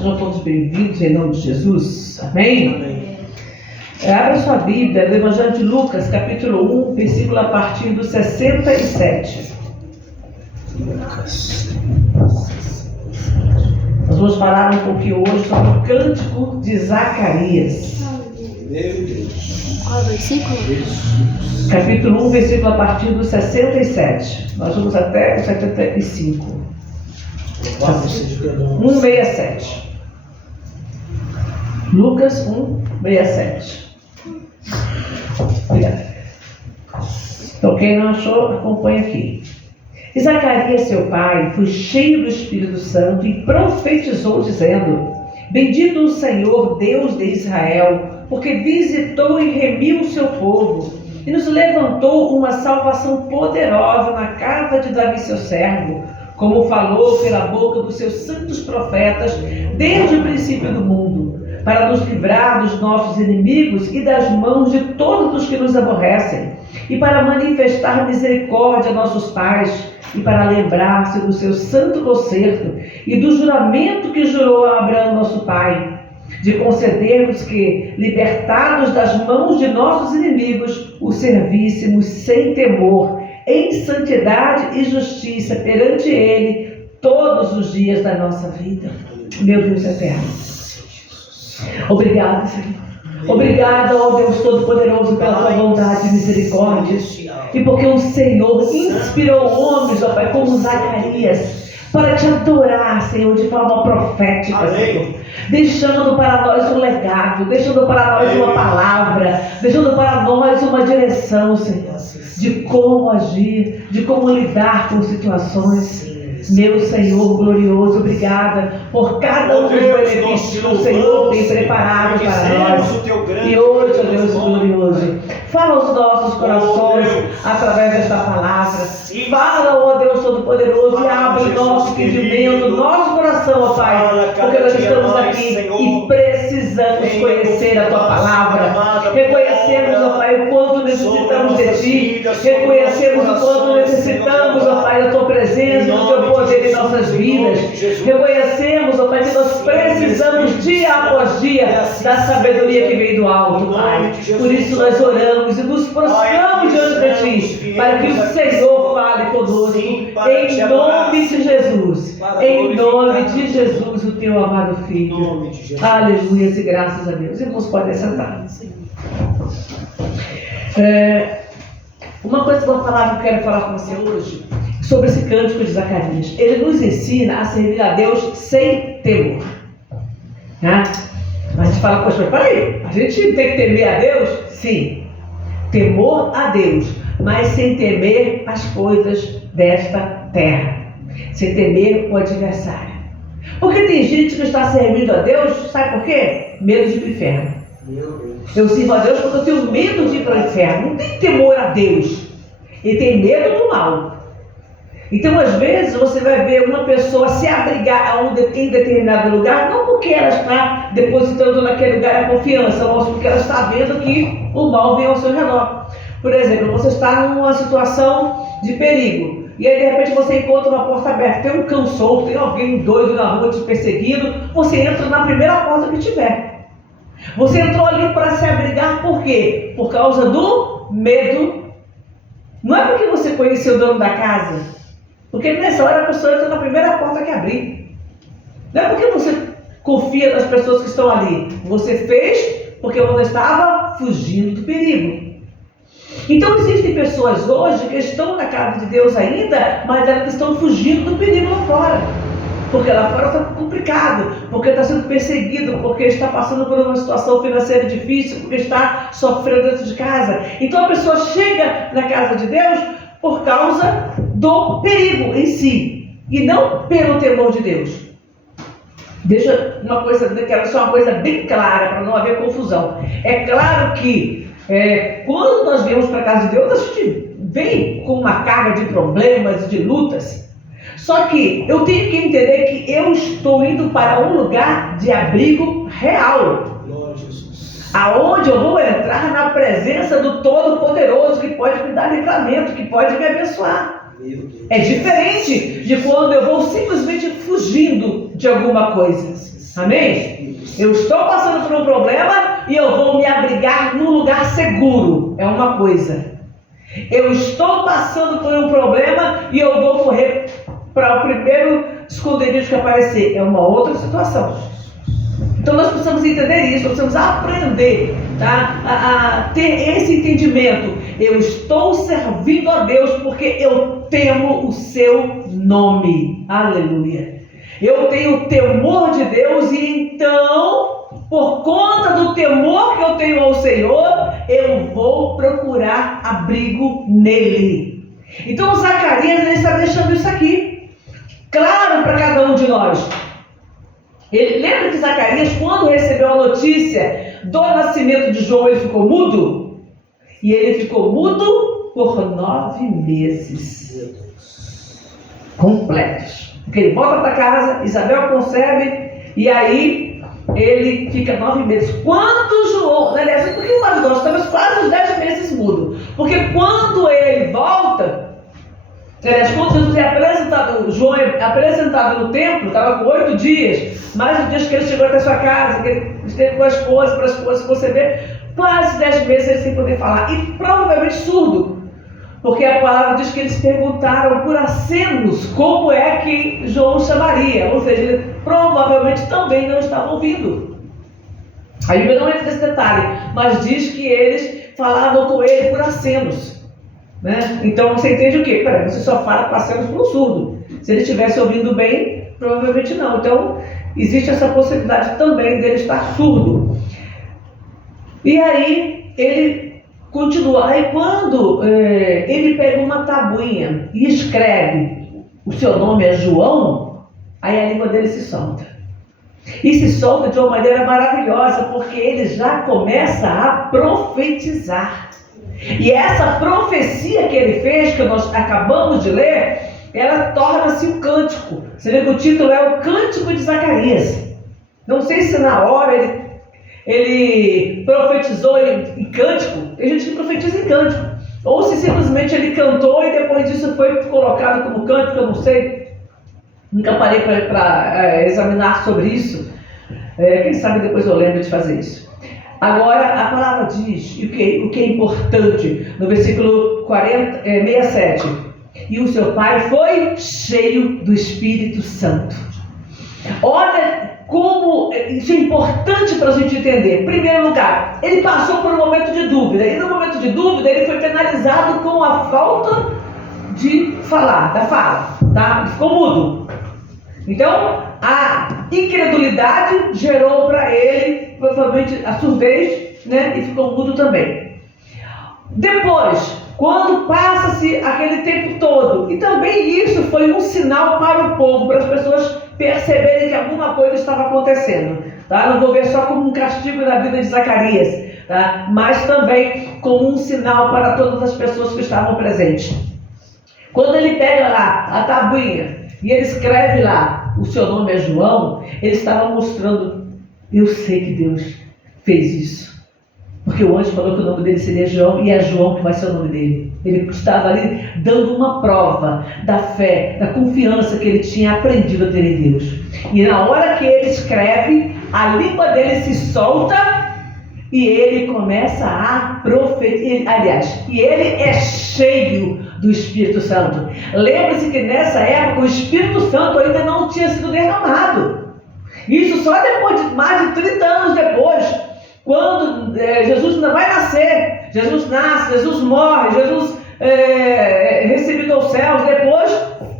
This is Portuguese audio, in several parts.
Sejam todos bem-vindos em nome de Jesus. Amém? Amém. Abra sua Bíblia no Evangelho de Lucas, capítulo 1, versículo a partir do 67. Lucas. Nós vamos falar um pouquinho hoje sobre o cântico de Zacarias. Meu Deus. Qual versículo? Capítulo 1, versículo a partir do 67. Nós vamos até o 75. Louvado seja o nome. 167. Lucas 1:67. Obrigada. Então, quem não achou, acompanha aqui. E Zacarias, seu pai, foi cheio do Espírito Santo e profetizou, dizendo: Bendito o Senhor, Deus de Israel, porque visitou e remiu o seu povo, e nos levantou uma salvação poderosa na casa de Davi, seu servo, como falou pela boca dos seus santos profetas desde o princípio do mundo, para nos livrar dos nossos inimigos e das mãos de todos os que nos aborrecem, e para manifestar misericórdia a nossos pais, e para lembrar-se do seu santo concerto e do juramento que jurou a Abraão, nosso pai, de conceder-nos que, libertados das mãos de nossos inimigos, o servíssemos sem temor, em santidade e justiça perante Ele todos os dias da nossa vida. Meu Deus eterno. Obrigado, Senhor. Obrigado, ó Deus Todo-Poderoso, pela tua bondade e misericórdia. E porque o Senhor inspirou homens, ó Pai, como Zacarias, para te adorar, Senhor, de forma profética, Senhor. Deixando para nós um legado, deixando para nós uma palavra, deixando para nós uma direção, Senhor, de como agir, de como lidar com situações. Meu Senhor glorioso, obrigada por cada um dos benefícios que o Senhor tem preparado para nós. E hoje, ó Deus glorioso, fala aos nossos corações através desta palavra. Fala, ó Deus Todo-Poderoso, e abre o nosso entendimento, o nosso coração, ó Pai, porque nós estamos aqui e precisamos conhecer a tua palavra. Reconhecemos, ó Pai, o quanto necessitamos de ti. Reconhecemos o quanto necessitamos, ó Pai, da tua presença, do teu poder em nossas vidas. Reconhecemos, ó Pai, que nós precisamos dia após dia da sabedoria que vem do alto, Pai. Por isso nós oramos e nos prostramos diante de ti, para que o Senhor fale conosco, em nome de Jesus. Em nome de Jesus, o teu amado Filho. Aleluia e graças a Deus. Irmãos, podem sentar. Uma coisa que eu quero falar com você hoje, sobre esse cântico de Zacarias. Ele nos ensina a servir a Deus sem temor. Né? A gente fala, poxa, mas peraí, a gente tem que temer a Deus? Sim, temor a Deus, mas sem temer as coisas desta terra, sem temer o adversário. Porque tem gente que está servindo a Deus, sabe por quê? Medo de ir para o inferno. Eu sirvo a Deus porque eu tenho medo de ir para o inferno. Não tem temor a Deus, ele tem medo do mal. Então, às vezes, você vai ver uma pessoa se abrigar em determinado lugar, não porque ela está depositando naquele lugar a confiança, mas porque ela está vendo que o mal vem ao seu redor. Por exemplo, você está numa situação de perigo, e aí, de repente, você encontra uma porta aberta, tem um cão solto, tem alguém doido na rua te perseguindo, você entra na primeira porta que tiver. Você entrou ali para se abrigar, por quê? Por causa do medo. Não é porque você conheceu o dono da casa. Porque nessa hora a pessoa entra na primeira porta que abrir. Não é porque você confia nas pessoas que estão ali. Você fez porque você estava fugindo do perigo. Então existem pessoas hoje que estão na casa de Deus ainda, mas elas estão fugindo do perigo lá fora. Porque lá fora está complicado, porque está sendo perseguido, porque está passando por uma situação financeira difícil, porque está sofrendo dentro de casa. Então a pessoa chega na casa de Deus por causa do perigo em si, e não pelo temor de Deus. Quero deixar uma coisa bem clara, para não haver confusão. É claro que quando nós viemos para a casa de Deus, a gente vem com uma carga de problemas, de lutas. Só que eu tenho que entender que eu estou indo para um lugar de abrigo real, aonde eu vou entrar na presença do Todo-Poderoso, que pode me dar livramento, que pode me abençoar. Meu Deus. É diferente de quando eu vou simplesmente fugindo de alguma coisa. Amém? Eu estou passando por um problema e eu vou me abrigar num lugar seguro. É uma coisa. Eu estou passando por um problema e eu vou correr para o primeiro esconderijo que aparecer. É uma outra situação. Então nós precisamos entender isso, nós precisamos aprender, tá? a ter esse entendimento. Eu estou servindo a Deus porque eu temo o seu nome. Aleluia. Eu tenho temor de Deus e então, por conta do temor que eu tenho ao Senhor, eu vou procurar abrigo nele. Então Zacarias ele está deixando isso aqui claro para cada um de nós. Ele lembra que Zacarias, quando recebeu a notícia do nascimento de João, ele ficou mudo? E ele ficou mudo por 9 meses completos. Porque ele volta para casa, Isabel concebe, e aí ele fica 9 meses. Quando João, aliás, um pouquinho mais, nós estamos quase os 10 meses mudo. Porque quando ele volta, aliás, quando Jesus é apresentado, João é apresentado no templo, estava com 8 dias, mais os dias que ele chegou até sua casa, que ele esteve com a esposa, para a esposa conceber, quase 10 meses ele sem poder falar, e provavelmente surdo. Porque a palavra diz que eles perguntaram por acenos como é que João chamaria. Ou seja, ele provavelmente também não estava ouvindo. A Bíblia não entra nesse detalhe, mas diz que eles falavam com ele por acenos. Né? Então você entende o quê? Peraí, você só fala com acenos para um surdo. Se ele estivesse ouvindo bem, provavelmente não. Então existe essa possibilidade também dele estar surdo. E aí ele continua. Aí quando ele pega uma tabuinha e escreve o seu nome é João, aí a língua dele se solta. E se solta de uma maneira maravilhosa, porque ele já começa a profetizar. E essa profecia que ele fez, que nós acabamos de ler, ela torna-se um cântico. Você vê que o título é o Cântico de Zacarias. Não sei se na hora ele profetizou em cântico. Tem gente que profetiza em cântico. Ou se simplesmente ele cantou e depois disso foi colocado como cântico, eu não sei. Nunca parei para examinar sobre isso. Quem sabe depois eu lembro de fazer isso. Agora a palavra diz, o que é importante, no versículo 67. E o seu pai foi cheio do Espírito Santo. Olha como isso é importante para a gente entender. Em primeiro lugar, ele passou por um momento de dúvida. E no momento de dúvida, ele foi penalizado com a falta de falar, da fala. Tá? Ele ficou mudo. Então, a incredulidade gerou para ele, provavelmente, a surdez, né? E ficou mudo também. Depois, quando passa-se aquele tempo todo, e também isso foi um sinal para o povo, para as pessoas perceberem que alguma coisa estava acontecendo. Tá? Não vou ver só como um castigo na vida de Zacarias, tá? Mas também como um sinal para todas as pessoas que estavam presentes. Quando ele pega lá a tabuinha e ele escreve lá, o seu nome é João, ele estava mostrando, eu sei que Deus fez isso. Porque o anjo falou que o nome dele seria João, e é João que vai ser o nome dele. Ele estava ali dando uma prova da fé, da confiança que ele tinha aprendido a ter em Deus. E na hora que ele escreve, a língua dele se solta e ele começa a profetizar. Aliás, e ele é cheio do Espírito Santo. Lembre-se que nessa época o Espírito Santo ainda não tinha sido derramado. Isso só depois de mais de 30 anos depois. Quando Jesus ainda vai nascer, Jesus nasce, Jesus morre, Jesus é recebido aos céus, depois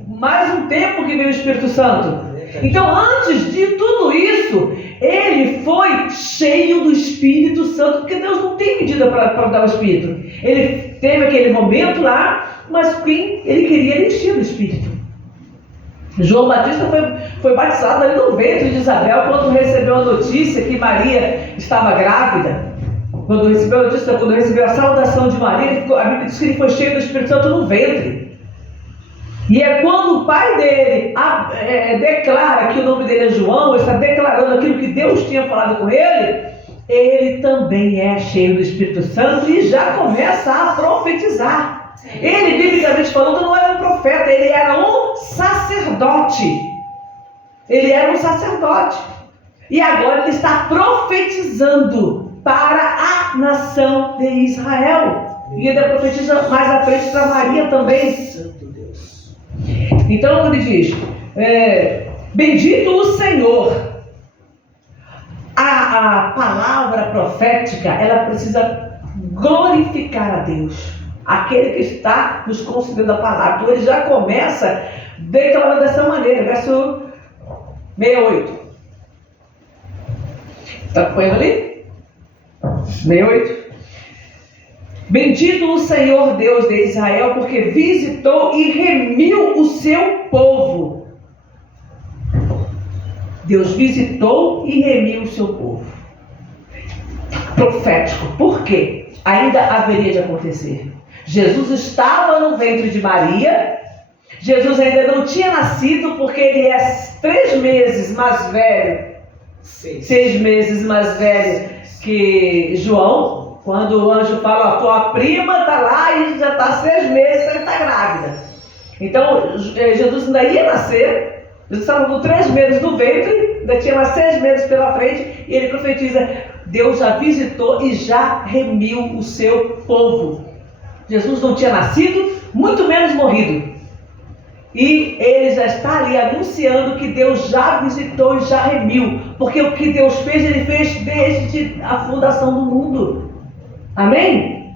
mais um tempo que veio o Espírito Santo. Então antes de tudo isso, ele foi cheio do Espírito Santo, porque Deus não tem medida para dar o Espírito. Ele teve aquele momento lá, mas quem ele queria ele encher do Espírito. João Batista foi batizado ali no ventre de Isabel, quando recebeu a notícia que Maria estava grávida. Quando recebeu a notícia, quando recebeu a saudação de Maria, a Bíblia diz que ele foi cheio do Espírito Santo no ventre. E é quando o pai dele declara que o nome dele é João, ele está declarando aquilo que Deus tinha falado com ele, ele também é cheio do Espírito Santo e já começa a profetizar. Ele, biblicamente falando, não era um profeta, ele era um sacerdote. Ele era um sacerdote. E agora ele está profetizando para a nação de Israel. E ainda profetiza mais à frente para Maria também. Santo Deus. Então ele diz, bendito o Senhor. A palavra profética, ela precisa glorificar a Deus. Aquele que está nos concedendo a palavra. Então ele já começa declarando dessa maneira. Verso 68. Está acompanhando ali? 68. Bendito o Senhor Deus de Israel, porque visitou e remiu o seu povo. Deus visitou e remiu o seu povo. Profético. Por quê? Ainda haveria de acontecer. Jesus estava no ventre de Maria. Jesus ainda não tinha nascido, porque ele é 3 meses mais velho. 6 meses mais velho que João. Quando o anjo fala, a tua prima está lá e já está 6 meses, ela está grávida. Então, Jesus ainda ia nascer. Jesus estava com 3 meses no ventre, ainda tinha mais 6 meses pela frente, e ele profetiza, Deus já visitou e já remiu o seu povo. Jesus não tinha nascido, muito menos morrido. E ele já está ali anunciando que Deus já visitou e já remiu. Porque o que Deus fez, ele fez desde a fundação do mundo. Amém?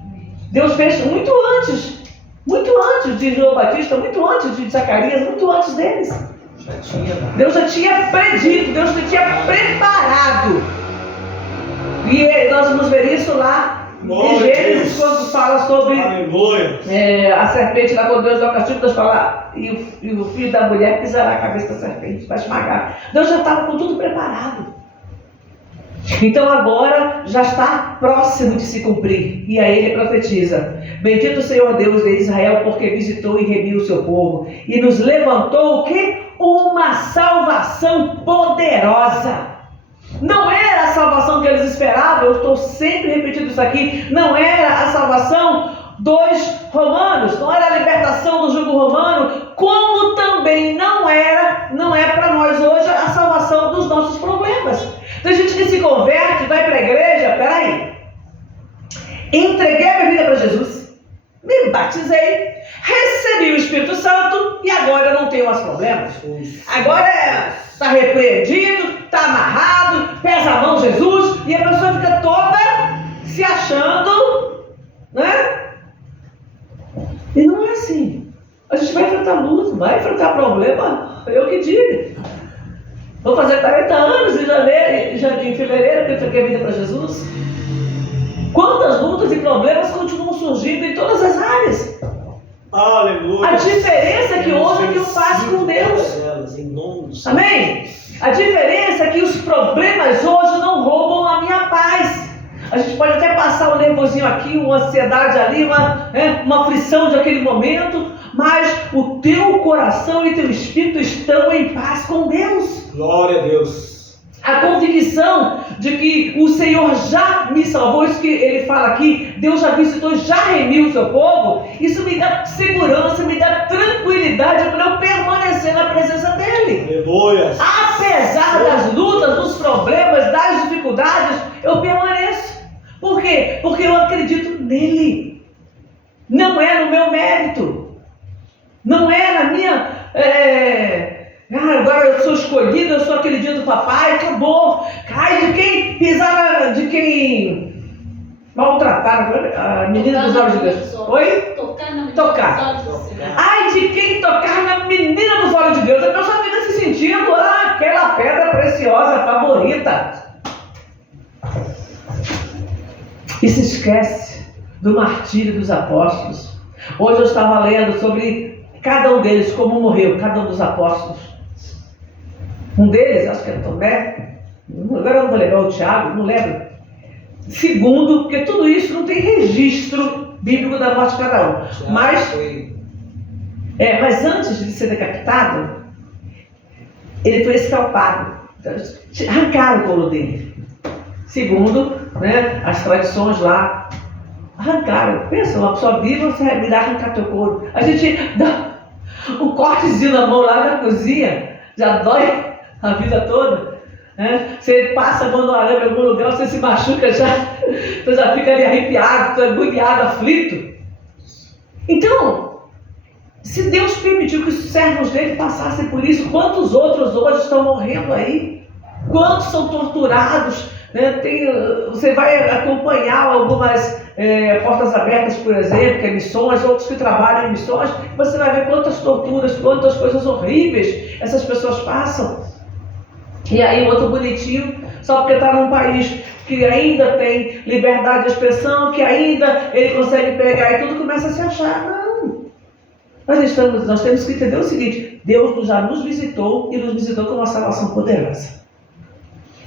Deus fez muito antes de João Batista, muito antes de Zacarias, muito antes deles. Deus já tinha predito, Deus já tinha preparado. E nós vamos ver isso lá em Gênesis, quando fala sobre a serpente lá, quando Deus dá o castigo, Deus fala, e o filho da mulher pisará a cabeça da serpente, vai esmagar. Deus já estava com tudo preparado. Então agora já está próximo de se cumprir. E aí ele profetiza, bendito o Senhor Deus de Israel, porque visitou e remiu o seu povo, e nos levantou o quê? Uma salvação poderosa. Não era a salvação que eles esperavam, eu estou sempre repetindo isso aqui, não era a salvação dos romanos, não era a libertação do jugo romano, como também não é para nós hoje a salvação dos nossos problemas. Tem gente que se converte, vai para a igreja, peraí, entreguei a minha vida para Jesus, me batizei, recebi o Espírito Santo e agora eu não tenho mais problemas. Agora está repreendido, está amarrado, pesa a mão Jesus, e a pessoa fica toda se achando, né? E não é assim. A gente vai enfrentar luta, vai enfrentar problema, eu que digo. Vou fazer 40 anos em fevereiro que eu entreguei a vida para Jesus. Quantas lutas e problemas continuam surgindo em todas as áreas? Aleluia. A diferença é que hoje eu tenho paz com Deus. Amém? A diferença é que os problemas hoje não roubam a minha paz. A gente pode até passar um nervosinho aqui, uma ansiedade ali, uma aflição de aquele momento, mas o teu coração e teu espírito estão em paz com Deus. Glória a Deus. A convicção de que o Senhor já me salvou, isso que ele fala aqui, Deus já visitou, já remiu o seu povo, isso me dá segurança, me dá tranquilidade para eu permanecer na presença dele. Aleluia. Apesar das lutas, dos problemas, das dificuldades, eu permaneço. Por quê? Porque eu acredito nele. Não é no meu mérito. Não é na minha... agora eu sou escolhido, eu sou aquele dia do papai, acabou. Cai de quem pisar, de quem maltratar a menina dos olhos de Deus. Oi? Tocar. Ai de quem tocar na menina dos olhos de Deus. A pessoa fica se sentindo aquela pedra preciosa favorita. E se esquece do martírio dos apóstolos. Hoje eu estava lendo sobre cada um deles, como morreu, cada um dos apóstolos. Um deles, acho que é Tomé, agora eu não vou lembrar, o Tiago, não lembro. Segundo, porque tudo isso não tem registro bíblico da morte de cada um. Mas antes de ser decapitado, ele foi escalpado. Arrancaram o couro dele. Segundo, as tradições lá Arrancaram. Pensa, uma pessoa viva, você vai virar arrancar teu couro. A gente dá um cortezinho na mão lá na cozinha, já dói a vida toda. Né? Você passa a mão no arame em algum lugar, você se machuca já, você já fica ali arrepiado, agoniado, aflito. Então, se Deus permitiu que os servos dele passassem por isso, quantos outros hoje estão morrendo aí? Quantos são torturados? Né? Você vai acompanhar algumas portas abertas, por exemplo, que é missões, outros que trabalham em missões, você vai ver quantas torturas, quantas coisas horríveis essas pessoas passam. E aí outro bonitinho, só porque está num país que ainda tem liberdade de expressão, que ainda ele consegue pegar e tudo, começa a se achar. Não. Nós temos que entender o seguinte: Deus já nos visitou e nos visitou com uma salvação poderosa.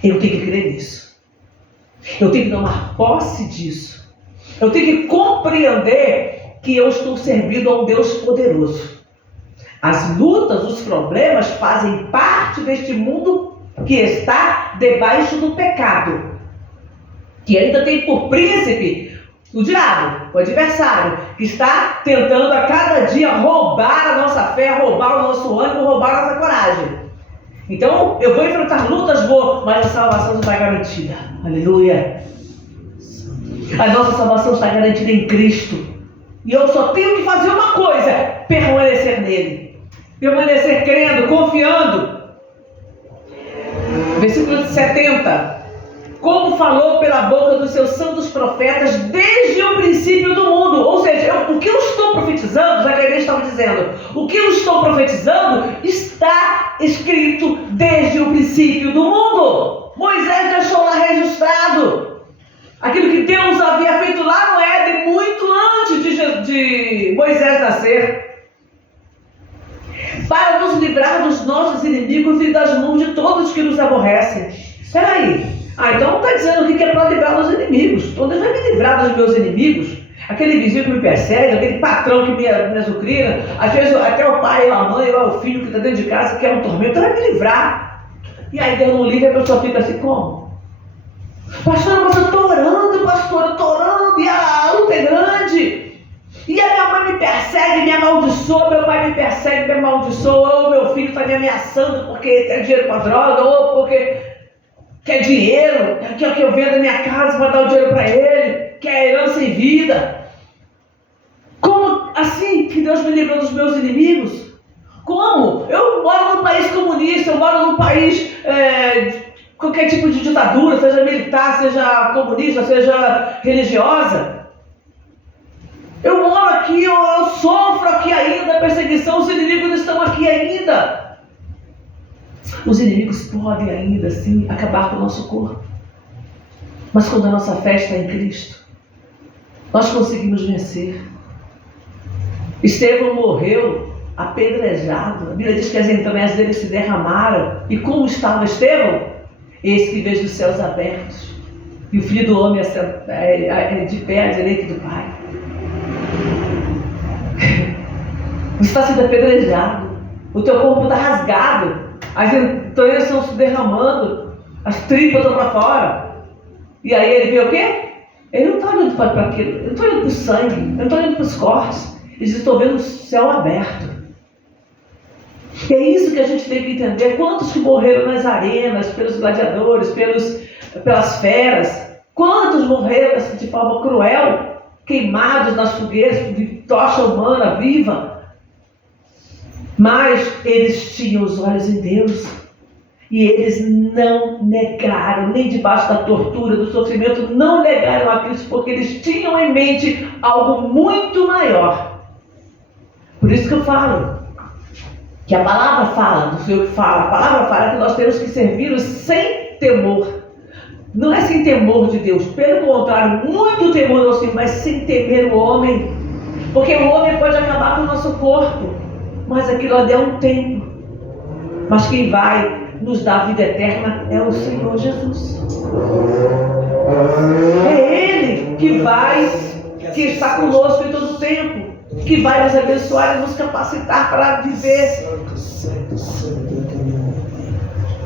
Eu tenho que crer nisso. Eu tenho que tomar posse disso. Eu tenho que compreender que eu estou servindo a um Deus poderoso. As lutas, os problemas fazem parte deste mundo que está debaixo do pecado, que ainda tem por príncipe o diabo, o adversário, que está tentando a cada dia roubar a nossa fé, roubar o nosso ânimo, roubar a nossa coragem. Então, eu vou enfrentar lutas, mas a salvação está garantida. Aleluia. A nossa salvação está garantida em Cristo. E eu só tenho que fazer uma coisa: permanecer nele. Permanecer crendo, confiando. Versículo 70. Como falou pela boca dos seus santos profetas desde o princípio do mundo. Ou seja, o que eu estou profetizando, Zacarias estava dizendo, o que eu estou profetizando está escrito desde o princípio do mundo. Moisés deixou lá registrado aquilo que Deus havia feito lá no Éden, muito antes de Moisés nascer, para nos livrar dos nossos inimigos e das mãos de todos que nos aborrecem. Espera aí. Então não está dizendo aqui que é para livrar dos inimigos. Então Deus vai me livrar dos meus inimigos. Aquele vizinho que me persegue, aquele patrão que me azucrina, às vezes até o pai, ou a mãe, ou o filho que está dentro de casa, que é um tormento, vai me livrar. E aí Deus não livra e a pessoa fica assim: como? Pastor, mas eu estou orando, pastor, eu estou orando, e a luta é grande. E a minha mãe me persegue, me amaldiçoa, meu pai me persegue, me amaldiçoa, ou meu filho está me ameaçando porque quer dinheiro para droga, ou porque quer dinheiro, quer que eu venda a minha casa para dar o dinheiro para ele, quer herança em vida. Como assim que Deus me livrou dos meus inimigos? Como? Eu moro num país comunista, eu moro num país qualquer tipo de ditadura, seja militar, seja comunista, seja religiosa. Eu moro aqui, eu sofro aqui ainda a perseguição, os inimigos estão aqui ainda. Os inimigos podem ainda assim acabar com o nosso corpo. Mas quando a nossa fé está em Cristo, nós conseguimos vencer. Estevão morreu apedrejado. A Bíblia diz que as entranhas dele se derramaram. E como estava Estevão? Eis que vejo os céus abertos e o Filho do Homem de pé à direita do Pai. Você está sendo apedrejado. O teu corpo está rasgado. As entranhas estão se derramando. As tripas estão para fora. E aí ele vê o quê? Ele não está olhando para aquilo. Ele não está olhando para o sangue. Ele não está olhando para os cortes. Eles estão vendo o céu aberto. E é isso que a gente tem que entender. Quantos que morreram nas arenas, pelos gladiadores, pelas feras? Quantos morreram de forma cruel, queimados nas fogueiras, de tocha humana viva? Mas eles tinham os olhos em Deus. E eles não negaram, nem debaixo da tortura, do sofrimento, não negaram a Cristo, porque eles tinham em mente algo muito maior. Por isso que eu falo, que a palavra fala, do Senhor que fala, a palavra fala que nós temos que servi-lo sem temor. Não é sem temor de Deus, pelo contrário, muito temor ao Senhor, mas sem temer o homem. Porque o homem pode acabar com o nosso corpo, mas aquilo ali é um tempo. Mas quem vai nos dar a vida eterna é o Senhor Jesus. É Ele que está conosco em todo o tempo, que vai nos abençoar e nos capacitar para viver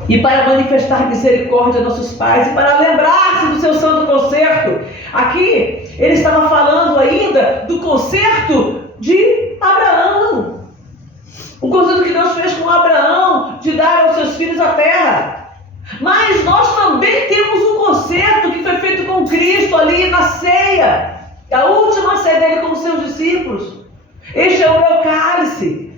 e para manifestar misericórdia a nossos pais e para lembrar-se do seu santo concerto. Aqui ele estava falando ainda do concerto de Abraão. O concerto que Deus fez com Abraão, de dar aos seus filhos a terra. Mas nós também temos um concerto que foi feito com Cristo ali na ceia, a última ceia dele com os seus discípulos. Este é o meu cálice,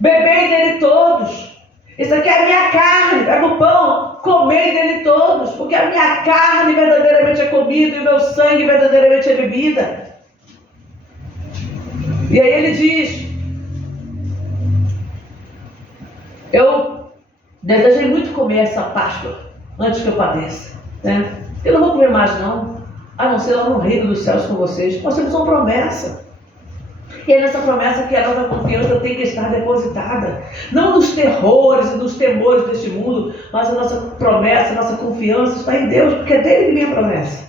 bebei dele todos. Isso aqui é a minha carne, pega o pão, comei dele todos, porque a minha carne verdadeiramente é comida e o meu sangue verdadeiramente é bebida. E aí ele diz: eu desejei muito comer essa Páscoa antes que eu padeça, né? Eu não vou comer mais não, a não ser lá no reino dos céus com vocês. Nós temos uma promessa. E é nessa promessa que a nossa confiança tem que estar depositada. Não nos terrores e nos temores deste mundo, mas a nossa promessa, a nossa confiança está em Deus, porque é dele que vem a promessa.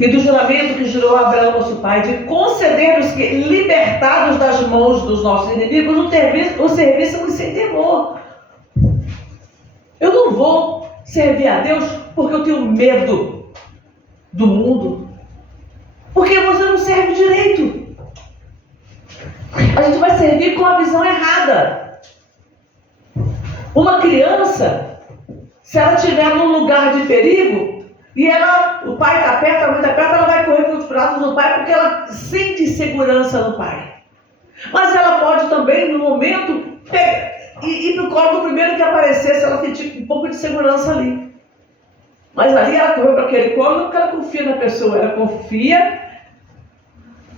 E do juramento que jurou Abraão, nosso pai, de conceder-nos que, libertados das mãos dos nossos inimigos, o serviço sem temor. Eu não vou servir a Deus porque eu tenho medo do mundo, porque você não serve direito. A gente vai servir com a visão errada. Uma criança, se ela estiver num lugar de perigo e o pai está perto, a mãe está perto, ela vai correr para os braços do pai porque ela sente segurança no pai. Mas ela pode também, no momento, ir para o colo do primeiro que aparecer, se ela sentir um pouco de segurança ali. Mas ali ela correu para aquele colo, não porque ela confia na pessoa, ela confia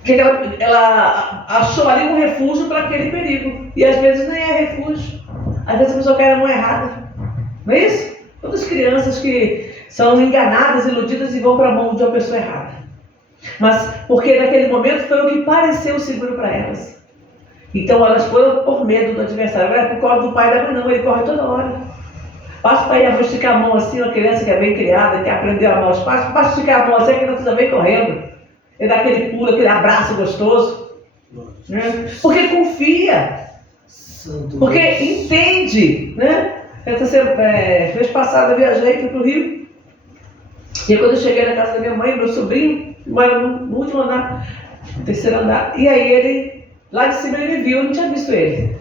que ela achou ali um refúgio para aquele perigo. E às vezes nem é refúgio, às vezes a pessoa quer a mão errada. Não é isso? Todas as crianças que são enganadas, iludidas e vão para a mão de uma pessoa errada. Mas porque naquele momento foi o que pareceu seguro para elas. Então elas foram por medo do adversário. Agora é por colo do pai e da mãe, não, ele corre toda hora. Basta o pai e a mãe esticar a mão assim, uma criança que é bem criada, que aprendeu a amar os pais, basta esticar a mão assim, a criança já vem correndo. Ele dá aquele pulo, aquele abraço gostoso. Né? Porque confia. Porque entende. Né? Mês passado eu viajei, fui para o Rio. E aí, quando eu cheguei na casa da minha mãe, meu sobrinho, mora no último andar, no terceiro andar, e aí ele, lá de cima ele me viu, eu não tinha visto ele.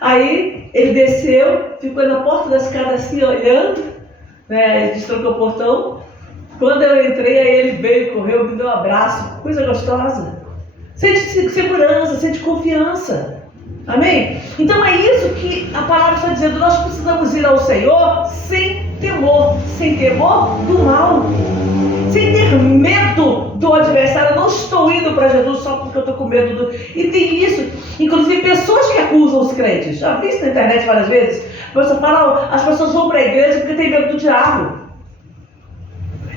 Aí ele desceu, ficou na porta da escada assim, olhando, né, destrancou o portão. Quando eu entrei, aí ele veio, correu, me deu um abraço, coisa gostosa. Sente segurança, sente confiança. Amém? Então é isso que a palavra está dizendo, nós precisamos ir ao Senhor sem temor do mal, sem ter medo do adversário. Eu não estou indo para Jesus só porque eu estou com medo do... E tem isso, inclusive pessoas que acusam os crentes. Já vi isso na internet várias vezes. A pessoa fala, as pessoas vão para a igreja porque tem medo do diabo.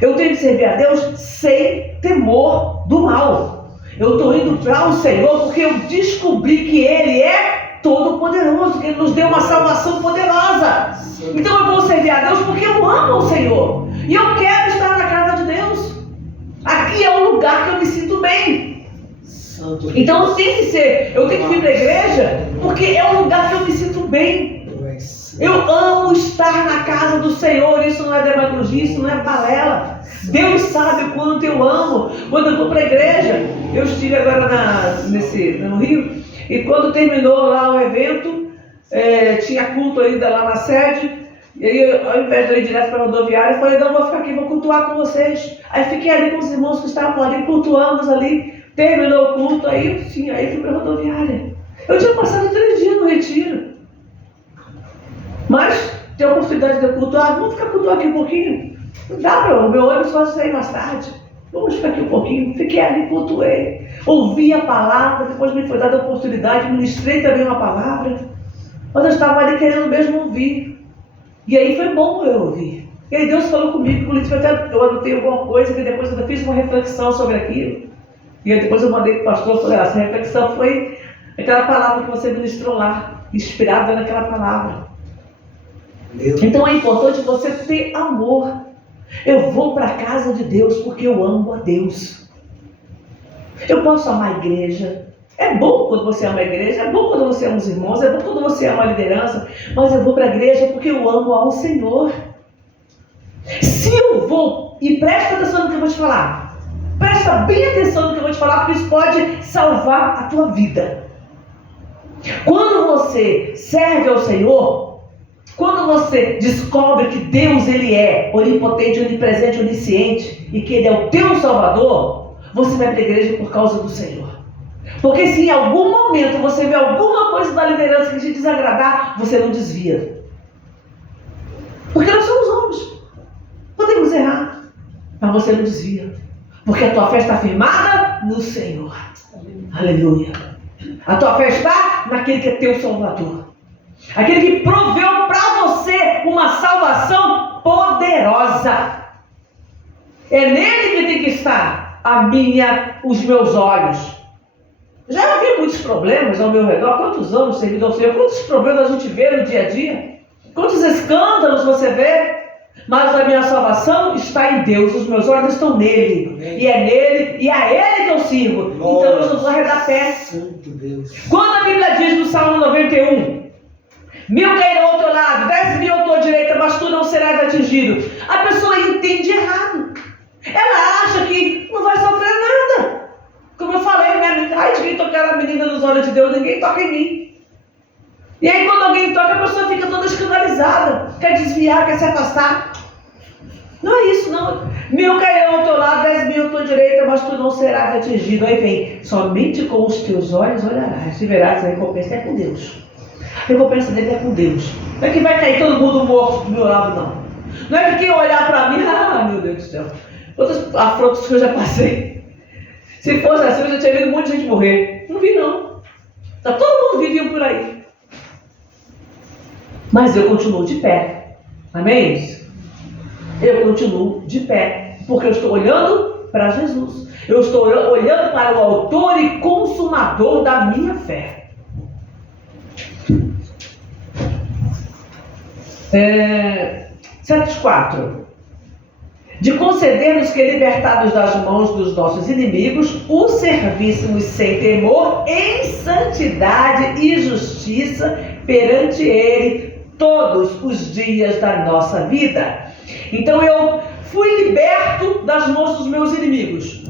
Eu tenho que servir a Deus sem temor do mal. Eu estou indo para o Senhor porque eu descobri que Ele é todo-poderoso, que Ele nos deu uma salvação poderosa. Então eu vou servir a Deus porque eu amo o Senhor. E eu quero estar na casa de Deus. Aqui é um lugar que eu me sinto bem. Então eu tenho que vir para a igreja porque é um lugar que eu me sinto bem. Eu amo estar na casa do Senhor. Isso não é demagogia, isso não é balela. Deus sabe o quanto eu amo. Quando eu vou para a igreja, eu estive agora no Rio, e quando terminou lá o evento, tinha culto ainda lá na sede. E aí, ao invés de eu ir direto para a rodoviária, eu falei, não, vou ficar aqui, vou cultuar com vocês. Aí fiquei ali com os irmãos que estavam ali, cultuamos ali. Terminou o culto, aí fui para a rodoviária. Eu tinha passado 3 dias no retiro. Mas, tem a oportunidade de eu cultuar, vamos ficar cultuando aqui um pouquinho. Não dá para o meu ônibus vai sair mais tarde. Vamos ficar aqui um pouquinho. Fiquei ali, cultuei. Ouvi a palavra, depois me foi dada a oportunidade, ministrei também uma palavra. Mas eu estava ali querendo mesmo ouvir. E aí foi bom eu ouvir. E aí Deus falou comigo, inclusive até eu anotei alguma coisa, que depois eu fiz uma reflexão sobre aquilo. E aí depois eu mandei para o pastor, falei, essa reflexão foi aquela palavra que você ministrou lá, inspirada naquela palavra. Então é importante você ter amor. Eu vou para a casa de Deus porque eu amo a Deus. Eu posso amar a igreja. É bom quando você ama a igreja, é bom quando você ama os irmãos, é bom quando você ama a liderança, mas eu vou para a igreja porque eu amo ao Senhor. Se eu vou, e presta atenção no que eu vou te falar, presta bem atenção no que eu vou te falar, porque isso pode salvar a tua vida. Quando você serve ao Senhor, quando você descobre que Deus ele é onipotente, onipresente, onisciente e que Ele é o teu Salvador, você vai para a igreja por causa do Senhor. Porque se em algum momento você vê alguma coisa da liderança que te desagradar, você não desvia. Porque nós somos homens. Podemos errar, mas você não desvia. Porque a tua fé está firmada no Senhor. Aleluia. A tua fé está naquele que é teu Salvador. Aquele que proveu para você uma salvação poderosa. É nele que tem que estar os meus olhos. Já vi muitos problemas ao meu redor. Quantos anos servindo ao Senhor? Quantos problemas a gente vê no dia a dia? Quantos escândalos você vê? Mas a minha salvação está em Deus. Os meus olhos estão nele. Amém. E é nele e a Ele que eu sirvo. Nossa. Então eu não vou arredar pé. Santo Deus. Quando a Bíblia diz no Salmo 91, 1000 cairão ao teu lado, 10.000 à tua direita, mas tu não serás atingido. A pessoa entende errado. Ela acha que não vai sofrer nada. Como eu falei, né? Ai, de quem tocar a menina nos olhos de Deus, ninguém toca em mim. E aí quando alguém toca, a pessoa fica toda escandalizada. Quer desviar, quer se afastar. Não é isso, não. 1000 cairão ao teu lado, 10.000 à tua direita, mas tu não serás atingido. Aí vem, somente com os teus olhos olharás. E verás, a recompensa é com Deus. A recompensa dele é com Deus. Não é que vai cair todo mundo morto do meu lado, não. Não é que quem olhar para mim, meu Deus do céu. Outras afrontas que eu já passei. Se fosse assim, eu já tinha visto um monte de gente morrer. Não vi, não. Tá todo mundo vivinho por aí. Mas eu continuo de pé. Amém? Eu continuo de pé. Porque eu estou olhando para Jesus. Eu estou olhando para o autor e consumador da minha fé. 7:4. De conceder-nos que, libertados das mãos dos nossos inimigos, o servíssemos sem temor, em santidade e justiça perante Ele todos os dias da nossa vida. Então eu fui liberto das mãos dos meus inimigos,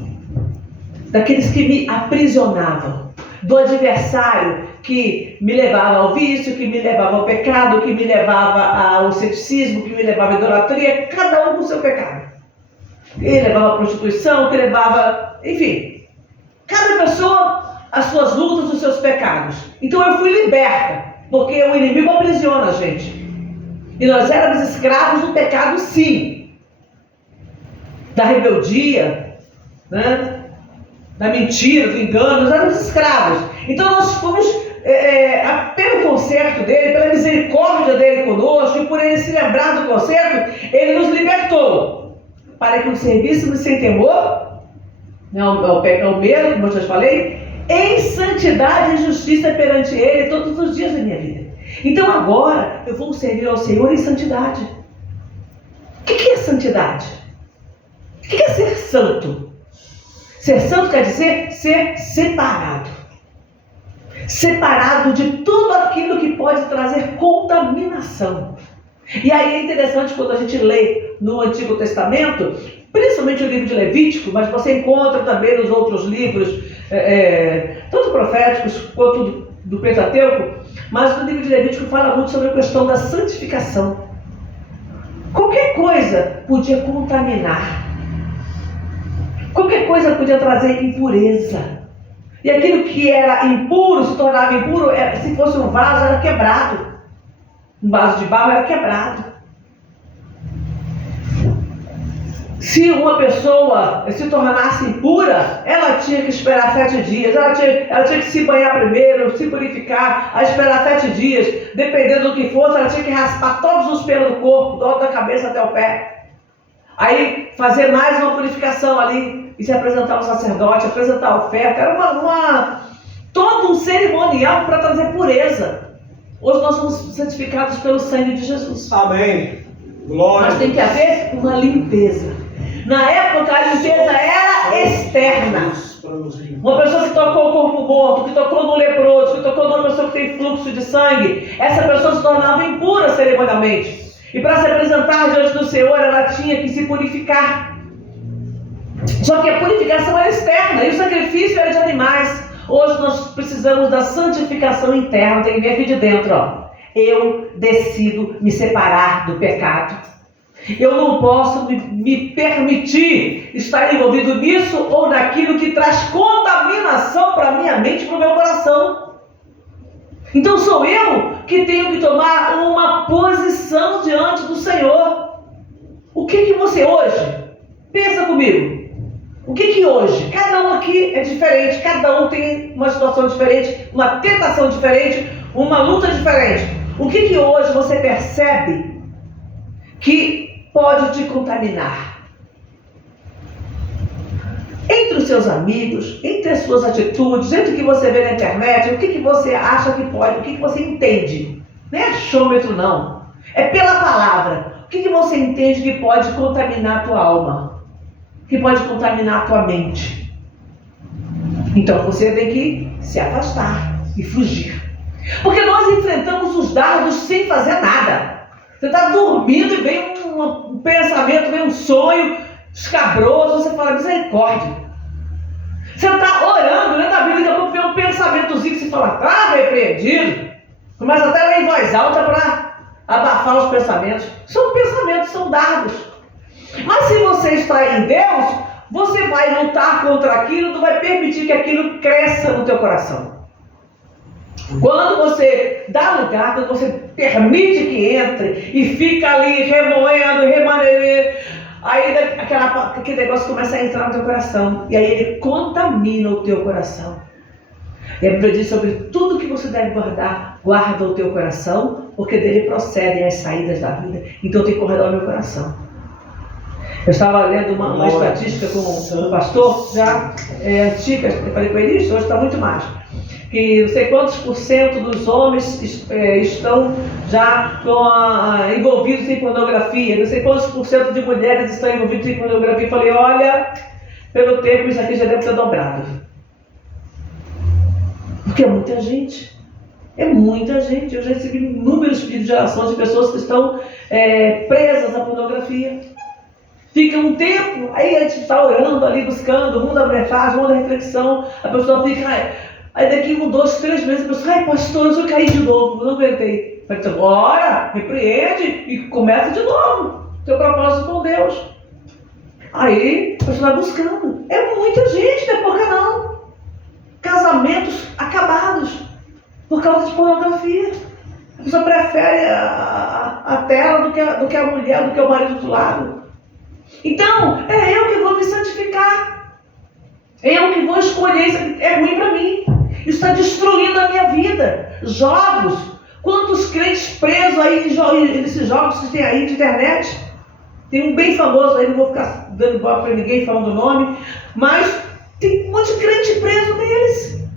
daqueles que me aprisionavam, do adversário que me levava ao vício, que me levava ao pecado, que me levava ao ceticismo, que me levava à idolatria, cada um com o seu pecado. Que levava à prostituição, que levava, enfim, cada pessoa as suas lutas, os seus pecados. Então eu fui liberta, porque o inimigo aprisiona a gente. E nós éramos escravos do pecado, sim. Da rebeldia, né? Da mentira, do engano, nós éramos escravos. Então nós fomos, pelo conserto dele, pela misericórdia dele conosco, e por ele se lembrar do conserto, ele nos libertou, para que o servíssemos sem temor, não, é o medo, como eu já falei, em santidade e justiça perante ele todos os dias da minha vida. Então agora eu vou servir ao Senhor em santidade. O que é santidade? O que é ser santo? Ser santo quer dizer ser separado. Separado de tudo aquilo que pode trazer contaminação. E aí é interessante quando a gente lê no Antigo Testamento, principalmente o livro de Levítico, mas você encontra também nos outros livros, tanto proféticos quanto do Pentateuco, mas no livro de Levítico fala muito sobre a questão da santificação. Qualquer coisa podia contaminar. Qualquer coisa podia trazer impureza. E aquilo que era impuro se tornava impuro, se fosse um vaso, era quebrado. Um vaso de barro era quebrado. Se uma pessoa se tornasse impura, ela tinha que esperar 7 dias, ela tinha que se banhar primeiro, se purificar, a esperar 7 dias, dependendo do que fosse, ela tinha que raspar todos os pelos do corpo, do alto da cabeça até o pé. Aí fazer mais uma purificação ali, e se apresentar ao sacerdote, apresentar a oferta, era todo um cerimonial para trazer pureza. Hoje nós somos santificados pelo sangue de Jesus. Amém. Glória. Mas tem que haver uma limpeza. Na época a limpeza era externa. Uma pessoa que tocou o corpo morto, que tocou no leproso, que tocou numa pessoa que tem fluxo de sangue, essa pessoa se tornava impura cerimonialmente. E para se apresentar diante do Senhor, ela tinha que se purificar. Só que a purificação era externa e o sacrifício era de animais. Hoje nós precisamos da santificação interna. Tem que vir aqui de dentro, ó. Eu decido me separar do pecado. Eu não posso me permitir estar envolvido nisso ou naquilo que traz contaminação para a minha mente e para o meu coração. Então sou eu que tenho que tomar uma posição diante do Senhor. O que você hoje? Pensa comigo. O que hoje? Cada um aqui é diferente, cada um tem uma situação diferente, uma tentação diferente, uma luta diferente. O que hoje você percebe que pode te contaminar? Entre os seus amigos, entre as suas atitudes, entre o que você vê na internet, o que você acha que pode, o que você entende. Não é achômetro, não. É pela palavra. O que você entende que pode contaminar a tua alma? Que pode contaminar a tua mente? Então você tem que se afastar e fugir. Porque nós enfrentamos os dardos sem fazer nada. Você está dormindo e vem um pensamento, vem um sonho escabroso, você fala, misericórdia. Você está orando, né, da Bíblia, daqui a pouco vem um pensamentozinho que você fala, repreendido. Começa até a ler em voz alta para abafar os pensamentos. São pensamentos, são dardos. Mas se você está em Deus, você vai lutar contra aquilo, não vai permitir que aquilo cresça no teu coração. Quando você dá lugar, quando você permite que entre e fica ali remoendo, remanejando, aí aquele negócio começa a entrar no teu coração. E aí ele contamina o teu coração. E a Bíblia diz sobre tudo que você deve guardar, guarda o teu coração, porque dele procedem as saídas da vida. Então tem que guardar o meu coração. Eu estava lendo uma estatística com o pastor, já antiga, eu falei com ele isso, hoje está muito mais. Que não sei quantos % dos homens estão já envolvidos em pornografia, não sei quantos % de mulheres estão envolvidas em pornografia. Eu falei, olha, pelo tempo isso aqui já deve ter dobrado. Porque é muita gente. É muita gente. Eu já recebi inúmeros pedidos de oração de pessoas que estão presas à pornografia. Fica um tempo, aí a gente está orando ali, buscando, o mundo da mensagem, o mundo da reflexão, a pessoa fica, aí daqui 1, 2, 3 meses, a pessoa, pastor, eu caí de novo, não aguentei. Falei, então, ora, repreende e começa de novo, teu propósito com Deus. Aí a pessoa vai buscando. É muita gente, não é pouca não. Casamentos acabados por causa de pornografia. A pessoa prefere a tela do que a mulher, do que o marido do lado. Então, é eu que vou me santificar. Eu que vou escolher. Isso é ruim para mim. Isso está destruindo a minha vida. Jogos. Quantos crentes presos aí nesses jogos que tem aí de internet? Tem um bem famoso aí, não vou ficar dando bola para ninguém falando o nome, mas tem um monte de crente preso neles.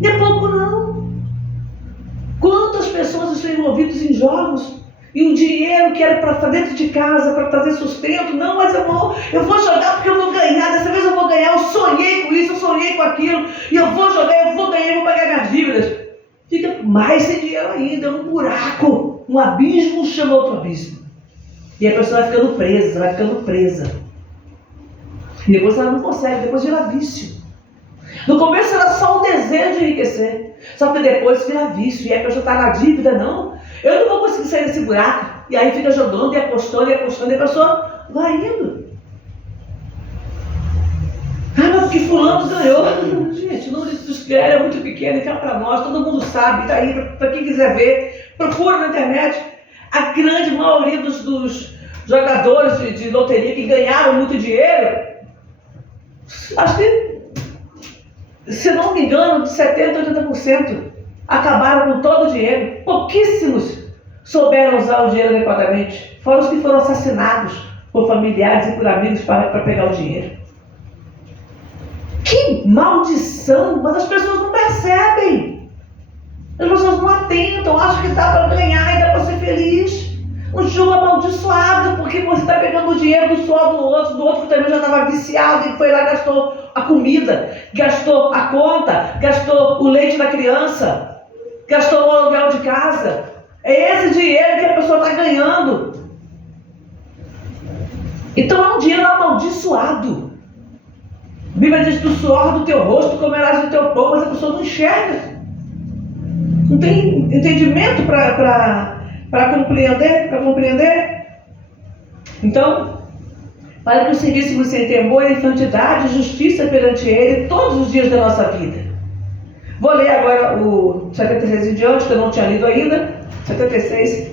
Não é pouco não. Quantas pessoas estão envolvidas em jogos? E o dinheiro que era para estar dentro de casa, para trazer sustento, não, mas eu vou jogar porque eu vou ganhar, dessa vez eu vou ganhar, eu sonhei com isso, eu sonhei com aquilo, e eu vou jogar, eu vou ganhar, eu vou pagar minhas dívidas. Fica mais sem dinheiro ainda, um buraco, um abismo chama outro abismo. E a pessoa vai ficando presa. E depois ela não consegue, depois vira vício. No começo era só o desejo de enriquecer, só que depois vira vício, e a pessoa está na dívida, não. Eu não vou conseguir sair desse buraco. E aí fica jogando e apostando, e a pessoa vai indo. Mas porque fulano ganhou. Gente, o número de inscritos é muito pequeno, então para nós, todo mundo sabe, está aí, para quem quiser ver, procura na internet. A grande maioria dos jogadores de loteria que ganharam muito dinheiro, acho que, se não me engano, de 70% a 80%, acabaram com todo o dinheiro. Pouquíssimos souberam usar o dinheiro adequadamente. Foram os que foram assassinados por familiares e por amigos para pegar o dinheiro. Que maldição! Mas as pessoas não percebem. As pessoas não atentam, acham que dá para ganhar e dá para ser feliz. Um jogo amaldiçoado, porque você está pegando o dinheiro do suor do outro que também já estava viciado e foi lá e gastou a comida, gastou a conta, gastou o leite da criança, gastou o aluguel de casa. É esse dinheiro que a pessoa está ganhando. Então é um dinheiro amaldiçoado. A Bíblia diz: do suor do teu rosto comerás o teu pão, mas a pessoa não enxerga. Não tem entendimento para compreender. Então, para que o seguíssemos sem temor, em santidade e justiça perante Ele todos os dias da nossa vida. Vou ler agora o 76 em diante, que eu não tinha lido ainda. 76.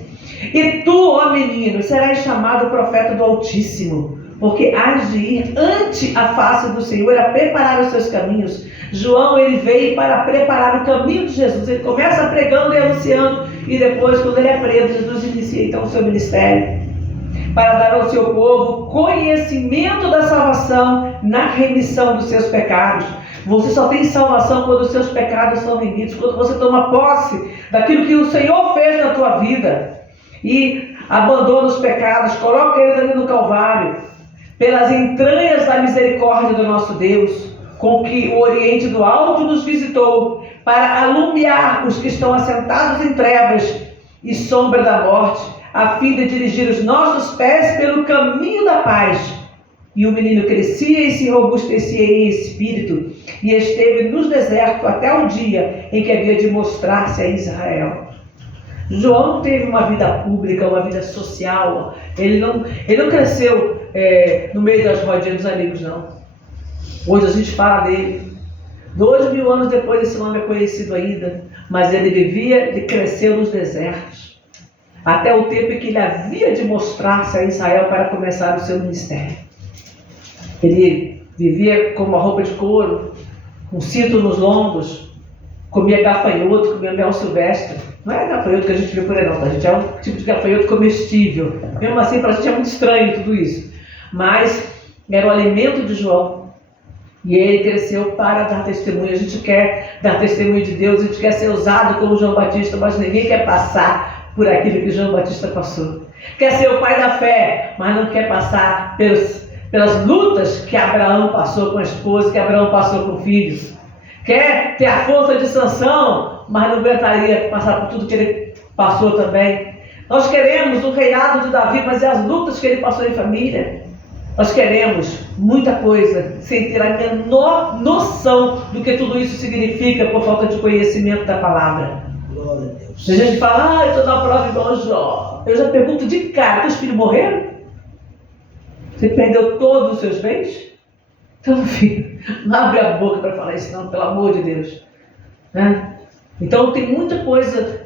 E tu, ó menino, serás chamado profeta do Altíssimo, porque hás de ir ante a face do Senhor a preparar os seus caminhos. João, ele veio para preparar o caminho de Jesus. Ele começa pregando e anunciando, e depois, quando ele é preso, Jesus inicia então o seu ministério, para dar ao seu povo conhecimento da salvação na remissão dos seus pecados. Você só tem salvação quando os seus pecados são remidos, quando você toma posse daquilo que o Senhor fez na tua vida e abandona os pecados, coloca eles ali no Calvário, pelas entranhas da misericórdia do nosso Deus, com que o Oriente do Alto nos visitou, para alumiar os que estão assentados em trevas e sombra da morte, a fim de dirigir os nossos pés pelo caminho da paz. E o menino crescia e se robustecia em espírito, e esteve no deserto até o dia em que havia de mostrar-se a Israel. João teve uma vida pública, uma vida social. Ele não cresceu no meio das rodinhas dos amigos, não. Hoje a gente fala dele. 2000 anos depois esse nome é conhecido ainda, mas ele cresceu nos desertos, até o tempo em que ele havia de mostrar-se a Israel para começar o seu ministério. Ele vivia com uma roupa de couro, um cinto nos lombos, comia gafanhoto, comia mel silvestre. Não é gafanhoto que a gente vê por aí não, tá? A gente é um tipo de gafanhoto comestível. Mesmo assim, para a gente é muito estranho tudo isso. Mas era o alimento de João. E ele cresceu para dar testemunho. A gente quer dar testemunho de Deus, a gente quer ser usado como João Batista, mas ninguém quer passar por aquilo que João Batista passou. Quer ser o pai da fé, mas não quer passar pelas lutas que Abraão passou com a esposa, que Abraão passou com filhos. Quer ter a força de Sansão, mas não aguentaria passar por tudo que ele passou também. Nós queremos o reinado de Davi, mas é as lutas que ele passou em família. Nós queremos muita coisa, sem ter a menor noção do que tudo isso significa por falta de conhecimento da palavra. Glória a Deus. A gente fala: eu estou na prova igual Jó. Eu já pergunto de cara: teus filhos morreram? Você perdeu todos os seus bens? Então, filho, não abre a boca para falar isso não, pelo amor de Deus. Né? Então tem muita coisa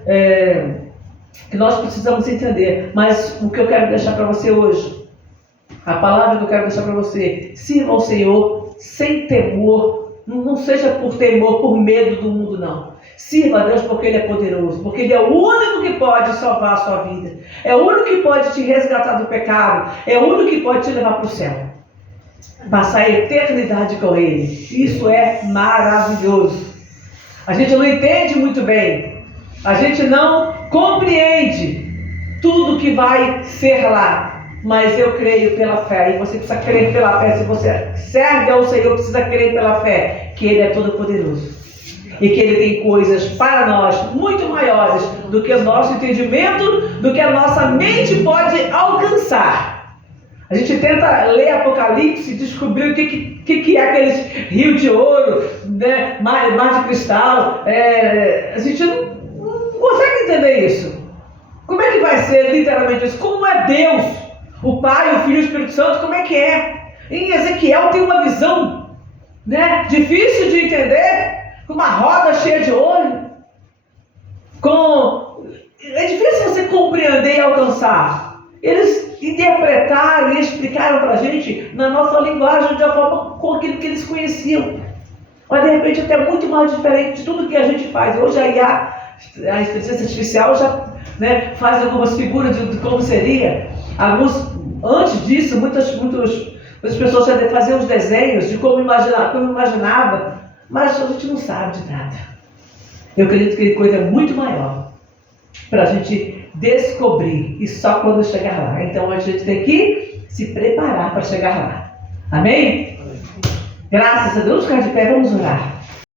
que nós precisamos entender. Mas o que eu quero deixar para você hoje, a palavra que eu quero deixar para você: sirva ao Senhor sem temor. Não seja por temor, por medo do mundo, não. Sirva a Deus porque Ele é poderoso, porque Ele é o único que pode salvar a sua vida, é o único que pode te resgatar do pecado, é o único que pode te levar para o céu, passar a eternidade com Ele. Isso é maravilhoso. A gente não entende muito bem, a gente não compreende tudo que vai ser lá, mas eu creio pela fé, e você precisa crer pela fé. Se você serve ao Senhor, precisa crer pela fé que Ele é todo poderoso e que Ele tem coisas para nós muito maiores do que o nosso entendimento, do que a nossa mente pode alcançar. A gente tenta ler Apocalipse e descobrir o que é aqueles rios de ouro, né? mar de cristal. A gente não consegue entender isso. Como é que vai ser literalmente isso? Como é Deus, o Pai, o Filho e o Espírito Santo? Como é que é? Em Ezequiel tem uma visão, né? Difícil de entender, com uma roda cheia de ouro. É difícil você compreender e alcançar. Eles interpretaram e explicaram para a gente na nossa linguagem, de uma forma com aquilo que eles conheciam. Mas de repente até muito mais diferente de tudo que a gente faz. Hoje a inteligência artificial já, né, faz algumas figuras de como seria. Antes disso, muitas pessoas já faziam os desenhos de como imaginava, mas a gente não sabe de nada. Eu acredito que tem coisa muito maior para a gente descobrir, e só quando chegar lá. Então a gente tem que se preparar para chegar lá. Amém? Graças a Deus, ficar de pé, vamos orar.